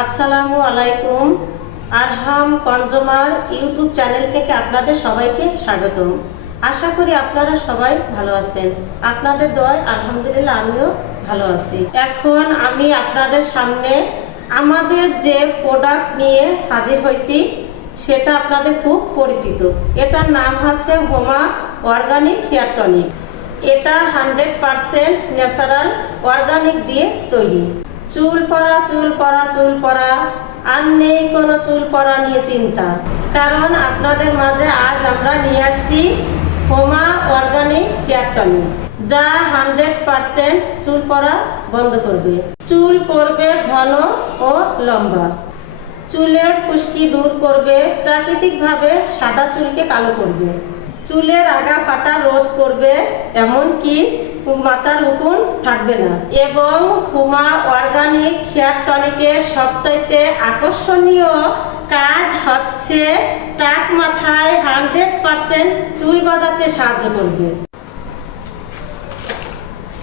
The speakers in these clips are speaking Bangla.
আসসালামু আলাইকুম। আরহাম কনজুমার ইউটিউব চ্যানেল থেকে আপনাদের সবাইকে স্বাগতম। আশা করি আপনারা সবাই ভালো আছেন। আপনাদের দোয়ায় আলহামদুলিল্লাহ আমিও ভালো আছি। এখন আমি আপনাদের সামনে আমাদের যে প্রোডাক্ট নিয়ে হাজির হয়েছি সেটা আপনাদের খুব পরিচিত। এটার নাম আছে হোমা অর্গানিক হেয়ার টনিক। এটা 100% ন্যাচারাল অর্গানিক দিয়ে তৈরি। চুল পড়া আর নেই কোনো চুল পড়া নিয়ে চিন্তা, কারণ আপনাদের মাঝে আজ আমরা নিয়ে আসছি হোমা অর্গানিক হেয়ার টনিক, যা 100% চুল পড়া বন্ধ করবে, চুল করবে ঘন ও লম্বা, চুলের খুশকি দূর করবে, প্রাকৃতিকভাবে সাদা চুলকে কালো করবে, চুলের আগা ফাটা রোধ করবে, এমনকি মাথার উকুন থাকবে না। এবং হুমা অর্গানিক হেয়ার টনিকের সবচাইতে আকর্ষণীয় কাজ হচ্ছে টাক মাথায় 100% চুল গজাতে সাহায্য করবে।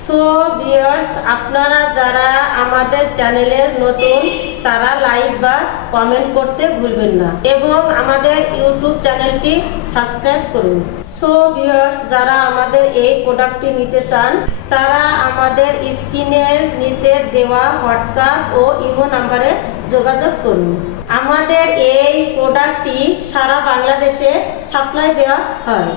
সো ভিউয়ার্স, আপনারা যারা আমাদের চ্যানেলের নতুন তারা লাইক বা কমেন্ট করতে ভুলবেন না এবং আমাদের ইউটিউব চ্যানেলটি সাবস্ক্রাইব করুন। সো ভিউয়ার্স, যারা আমাদের এই প্রোডাক্টটি নিতে চান তারা আমাদের স্ক্রিনের নিচে দেওয়া হোয়াটসঅ্যাপ ও ইমো নাম্বারে যোগাযোগ করুন। আমাদের এই প্রোডাক্টটি সারা বাংলাদেশে সাপ্লাই দেওয়া হয়।